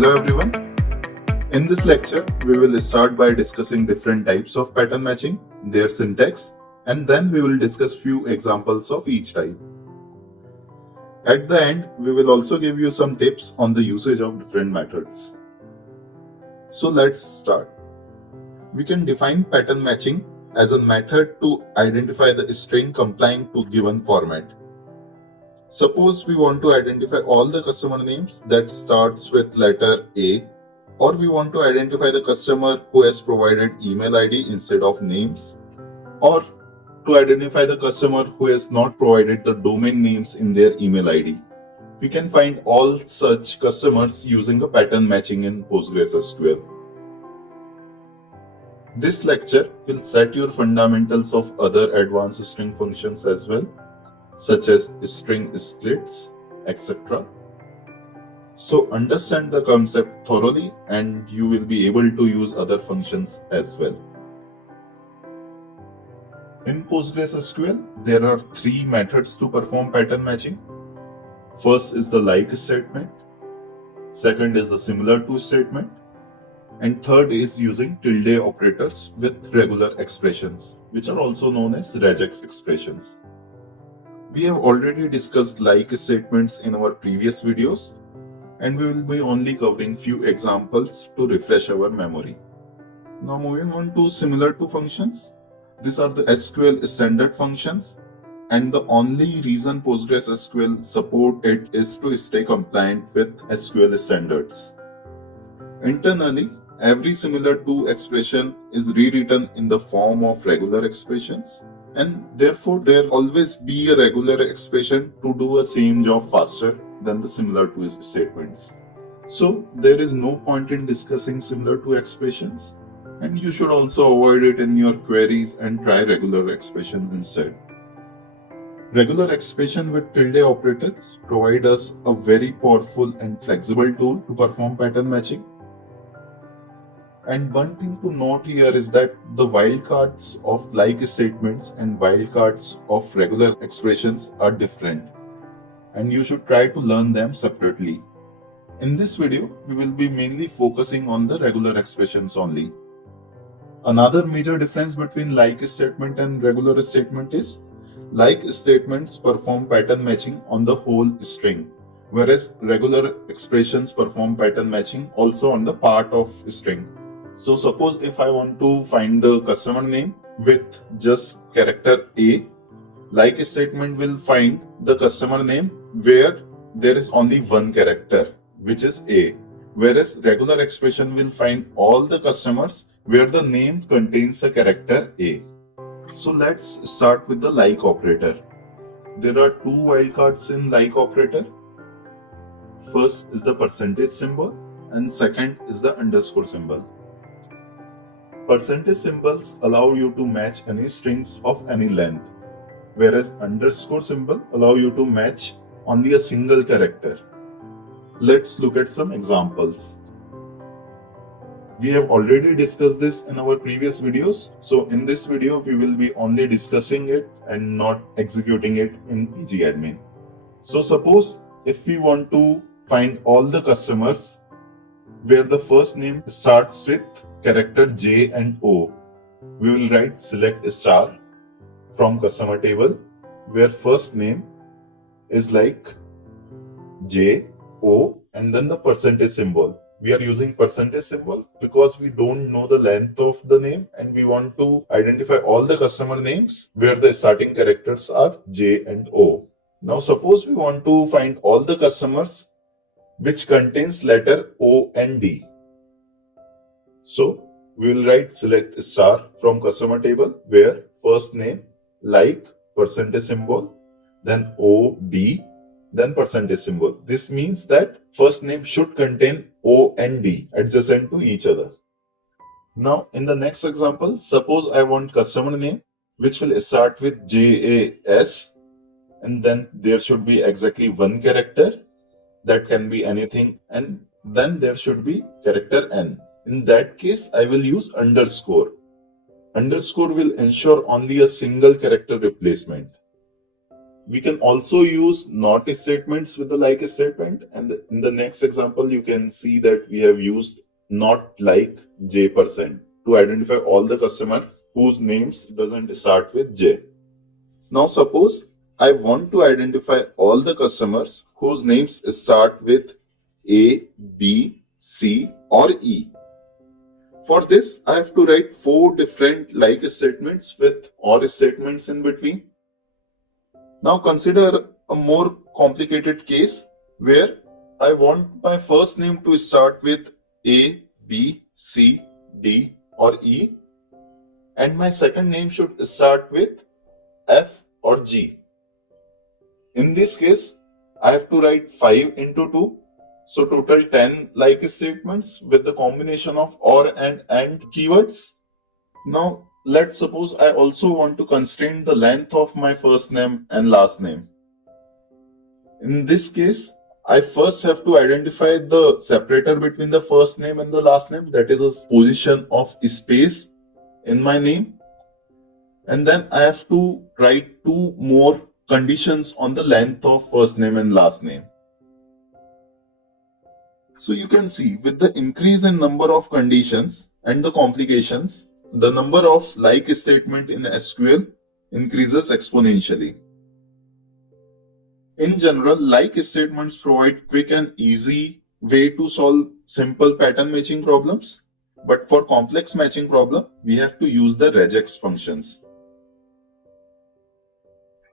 Hello everyone. In this lecture, we will start by discussing different types of pattern matching, their syntax, and then we will discuss few examples of each type. At the end, we will also give you some tips on the usage of different methods. So let's start. We can define pattern matching as a method to identify the string complying to given format. Suppose we want to identify all the customer names that starts with letter A, or we want to identify the customer who has provided email ID instead of names, or to identify the customer who has not provided the domain names in their email ID. We can find all such customers using a pattern matching in PostgreSQL. This lecture will set your fundamentals of other advanced string functions as well, such as string splits, etc. So understand the concept thoroughly and you will be able to use other functions as well. In PostgreSQL, there are three methods to perform pattern matching. First is the like statement, second is the similar to statement, and third is using tilde operators with regular expressions, which are also known as regex expressions. We have already discussed like statements in our previous videos, and we will be only covering few examples to refresh our memory. Now moving on to similar to functions. These are the SQL standard functions, and the only reason PostgreSQL support it is to stay compliant with SQL standards. Internally, every similar to expression is rewritten in the form of regular expressions, and therefore there always be a regular expression to do a same job faster than the similar to statements. So there is no point in discussing similar to expressions, and you should also avoid it in your queries and try regular expressions instead. Regular expression with tilde operators provide us a very powerful and flexible tool to perform pattern matching. And one thing to note here is that the wildcards of like statements and wildcards of regular expressions are different, and you should try to learn them separately. In this video, we will be mainly focusing on the regular expressions only. Another major difference between like statement and regular statement is like statements perform pattern matching on the whole string, whereas regular expressions perform pattern matching also on the part of string. So suppose if I want to find the customer name with just character A, like statement will find the customer name where there is only one character, which is A, whereas regular expression will find all the customers where the name contains a character A. So let's start with the like operator. There are two wildcards in like operator. First is the percentage symbol and second is the underscore symbol. Percentage symbols allow you to match any strings of any length, whereas underscore symbol allow you to match only a single character. Let's look at some examples. We have already discussed this in our previous videos, so in this video we will be only discussing it and not executing it in pgadmin. So suppose if we want to find all the customers where the first name starts with character J and O, we will write select star from customer table where first name is like J, O, and then the percentage symbol. We are using percentage symbol because we don't know the length of the name and we want to identify all the customer names where the starting characters are J and O. Now suppose we want to find all the customers which contains letter O and D. So we will write select star from customer table where first name like percentage symbol, then O, D, then percentage symbol. This means that first name should contain O and D adjacent to each other. Now in the next example, suppose I want customer name which will start with JAS and then there should be exactly one character, that can be anything, and then there should be character N. In that case, I will use underscore. Underscore will ensure only a single character replacement. We can also use not statements with the like statement, and in the next example you can see that we have used not like J% to identify all the customers whose names doesn't start with J. Now suppose I want to identify all the customers whose names start with A, B, C or E. For this, I have to write 4 different like statements with or statements in between. Now consider a more complicated case where I want my first name to start with A, B, C, D or E, and my second name should start with F or G. In this case, I have to write 5 into 2. So total 10 like statements with the combination of or and keywords. Now let's suppose I also want to constrain the length of my first name and last name. In this case, I first have to identify the separator between the first name and the last name, that is a position of space in my name. And then I have to write 2 more conditions on the length of first name and last name. So you can see with the increase in number of conditions and the complications, the number of like statement in SQL increases exponentially. In general, like statements provide quick and easy way to solve simple pattern matching problems. But for complex matching problem, we have to use the regex functions.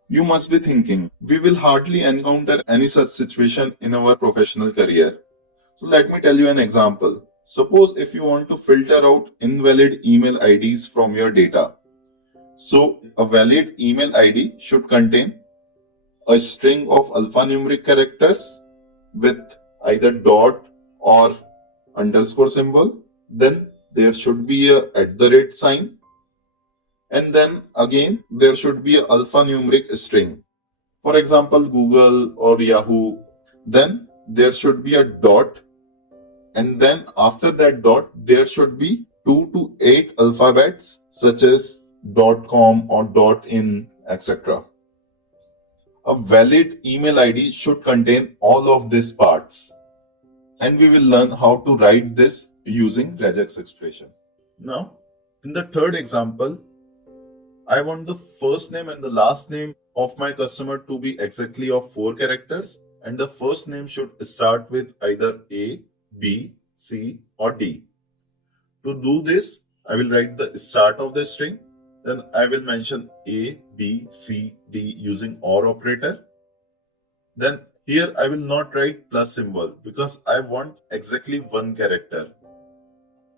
You must be thinking, we will hardly encounter any such situation in our professional career. So let me tell you an example. Suppose if you want to filter out invalid email IDs from your data. So a valid email ID should contain a string of alphanumeric characters with either dot or underscore symbol. Then there should be a @ sign. And then again, there should be an alphanumeric string. For example, Google or Yahoo. Then there should be a dot. And then after that dot, there should be 2 to 8 alphabets such as .com or .in, etc. A valid email ID should contain all of these parts. And we will learn how to write this using regex expression. Now, in the third example, I want the first name and the last name of my customer to be exactly of 4 characters, and the first name should start with either A, B, C or D. To do this, I will write the start of the string. Then I will mention A, B, C, D using OR operator. Then here I will not write plus symbol because I want exactly 1 character.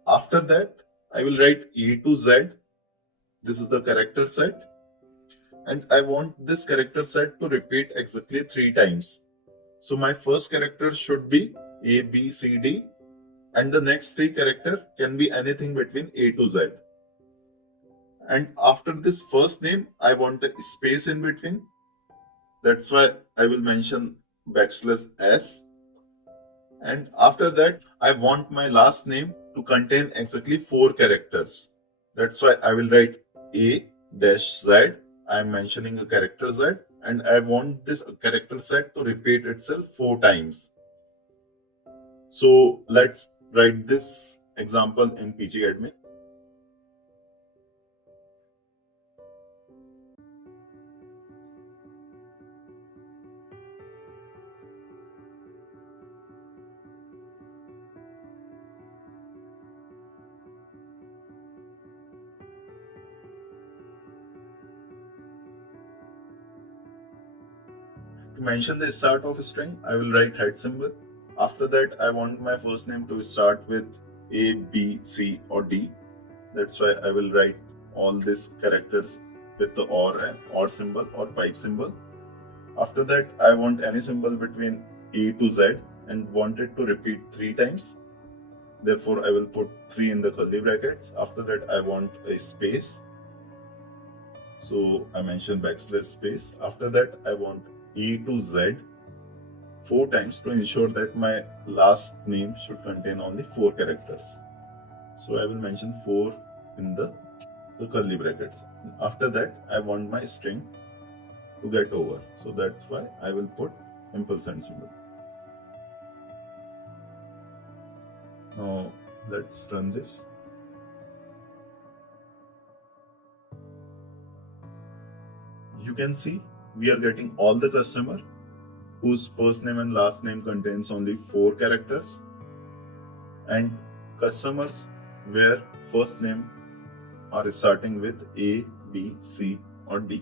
After that, I will write A to Z. This is the character set. And I want this character set to repeat exactly 3 times. So my first character should be A, B, C, D. And the next 3 characters can be anything between A to Z. And after this first name, I want a space in between. That's why I will mention \s. And after that, I want my last name to contain exactly 4 characters. That's why I will write A-Z. I am mentioning a character Z. And I want this character set to repeat itself 4 times. So let's write this example in PG admin. To mention the start of a string, I will write head symbol. After that, I want my first name to start with A, B, C or D. That's why I will write all these characters with the or symbol or pipe symbol. After that, I want any symbol between A to Z and want it to repeat 3 times. Therefore, I will put 3 in the curly brackets. After that, I want a space. So I mention \space. After that, I want A to Z 4 times to ensure that my last name should contain only 4 characters. So I will mention 4 in the curly brackets. After that, I want my string. to get over. So that's why I will put ampersand symbol. Now let's run this. You can see we are getting all the customer whose first name and last name contains only 4 characters, and customers where first name are starting with A, B, C or D.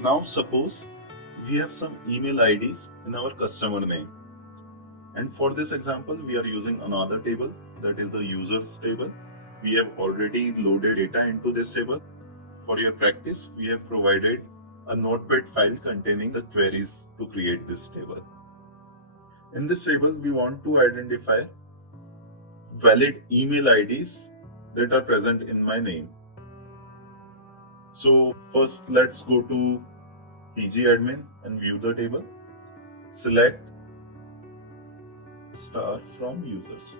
Now suppose we have some email IDs in our customer name, and for this example we are using another table, that is the users table. We have already loaded data into this table. For your practice, we have provided a notepad file containing the queries to create this table. In this table, we want to identify valid email IDs that are present in my name. So first, let's go to PG admin and view the table. Select star from users.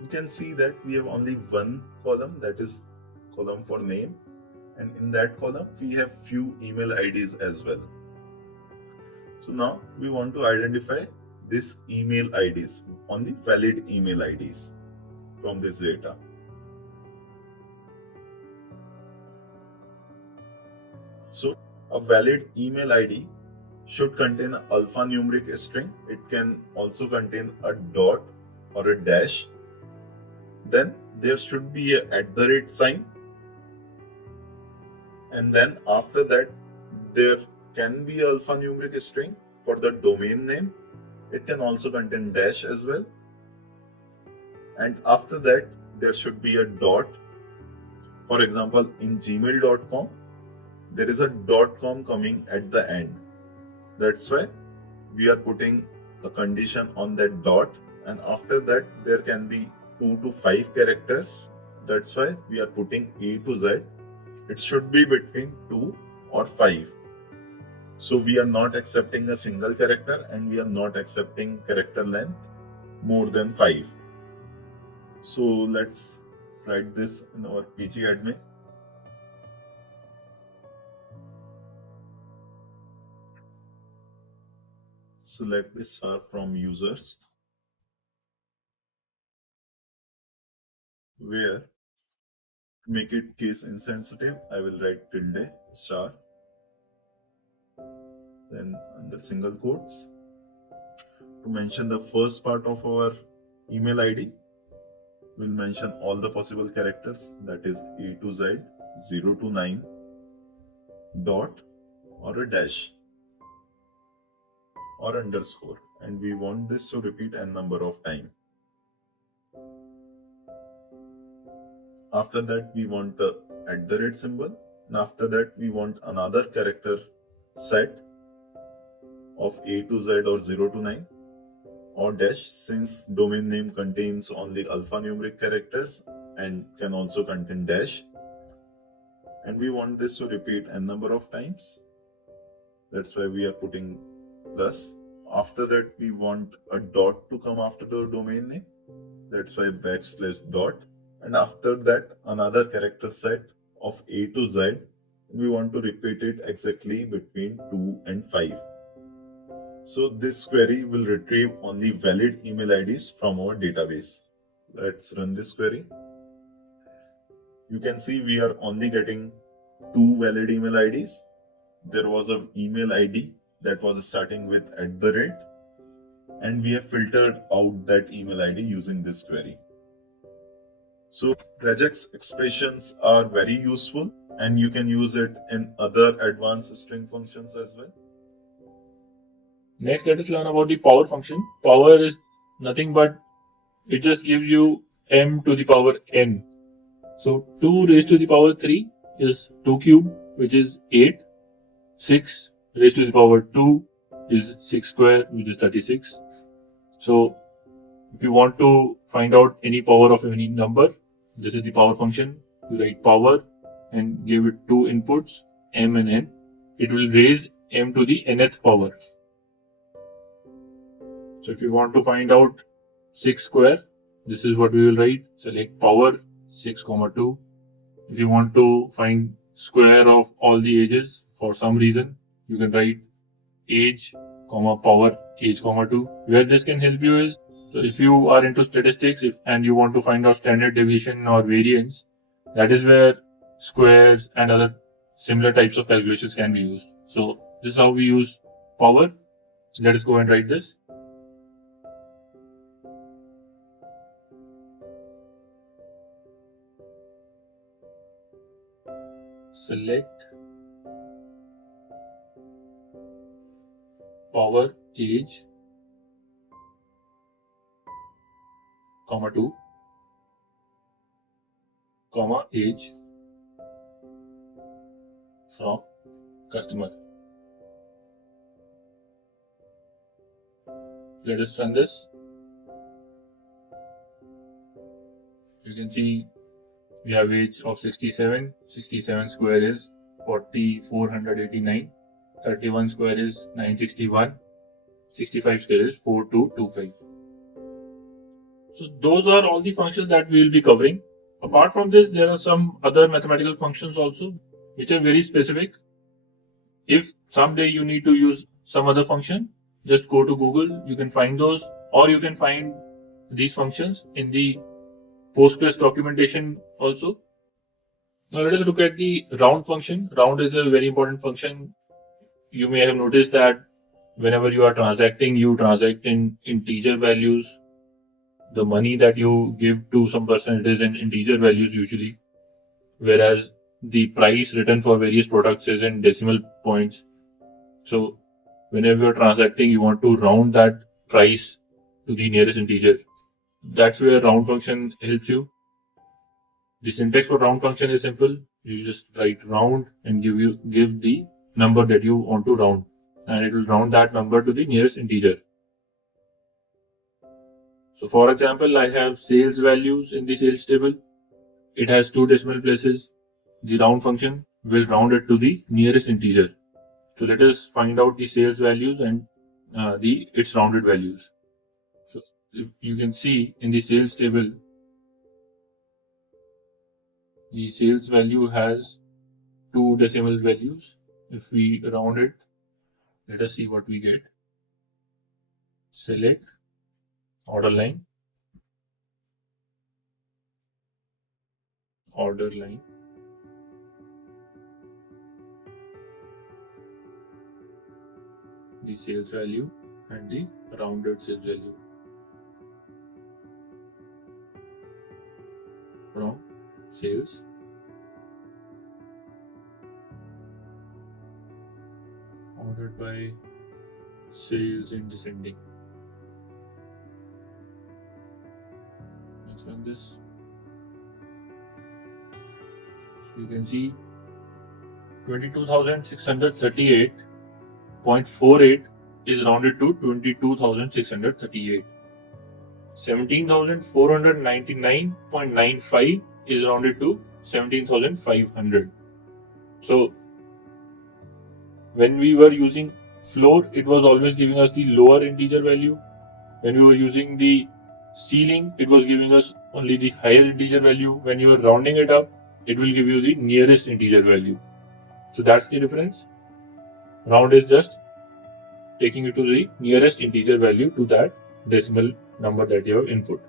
You can see that we have only one column, that is column for name, and in that column we have few email IDs as well. So now we want to identify these email IDs, only valid email IDs from this data. So a valid email ID should contain an alphanumeric string. It can also contain a dot or a dash. Then there should be a @ sign, and then after that there can be alphanumeric string for the domain name. It can also contain dash as well, and after that there should be a dot. For example, in gmail.com there is a .com coming at the end. That's why we are putting a condition on that dot, and after that there can be 2 to 5 characters. That's why we are putting A to Z. It should be between 2 or 5. So we are not accepting a single character, and we are not accepting character length more than 5. So let's write this in our PG admin. Select this star from users, where to make it case insensitive, I will write tilde star, then under single quotes. To mention the first part of our email ID, we'll mention all the possible characters, that is A to Z, 0 to 9, dot or a dash or underscore, and we want this to repeat n number of times. After that we want the @ symbol, and after that we want another character set of A to Z or 0 to 9 or dash, since domain name contains only alphanumeric characters and can also contain dash, and we want this to repeat n number of times. That's why we are putting plus. After that we want a dot to come after the domain name. That's why \dot, and after that another character set of A to Z. We want to repeat it exactly between 2 and 5. So this query will retrieve only valid email IDs from our database. Let's run this query. You can see we are only getting 2 valid email IDs. There was an email ID that was starting with @, and we have filtered out that email ID using this query. So regex expressions are very useful, and you can use it in other advanced string functions as well. Next, let us learn about the power function. Power is nothing but it just gives you m to the power n. So 2 raised to the power 3 is 2 cube, which is 8. 6 raised to the power 2 is 6 square, which is 36. So if you want to find out any power of any number, this is the power function. You write power and give it 2 inputs, m and n. It will raise m to the nth power. So if you want to find out 6 square, this is what we will write. Select power 6, 2. If you want to find square of all the ages for some reason, you can write age, power age, 2. Where this can help you is, so if you are into statistics and you want to find out standard deviation or variance, that is where squares and other similar types of calculations can be used. So this is how we use power. Let us go and write this. Select power age, 2, age from customer. Let us run this. You can see we have age of 67. 67 square is 4489. 31 square is 961. 65 square is 4225. So those are all the functions that we will be covering. Apart from this, there are some other mathematical functions also, which are very specific. If someday you need to use some other function, just go to Google, you can find those, or you can find these functions in the Postgres documentation also. Now let us look at the round function. Round is a very important function. You may have noticed that whenever you are transacting, you transact in integer values. The money that you give to some person, it is in integer values usually, whereas the price written for various products is in decimal points. So whenever you're transacting, you want to round that price to the nearest integer. That's where round function helps you. The syntax for round function is simple. You just write round and give the number that you want to round, and it will round that number to the nearest integer. So for example, I have sales values in the sales table. It has 2 decimal places. The round function will round it to the nearest integer. So let us find out the sales values and its rounded values. So you can see in the sales table, the sales value has 2 decimal values. If we round it, let us see what we get. Select order line, the sales value and the rounded sales value from sales. Ordered by sales in descending. Let's run this. So you can see 22,638.48 is rounded to 22,638. 17,499.95 is rounded to 17,500. So when we were using floor, it was always giving us the lower integer value. When we were using the ceiling, it was giving us only the higher integer value. When you are rounding it up, it will give you the nearest integer value. So that's the difference. Round is just taking you to the nearest integer value to that decimal number that you have input.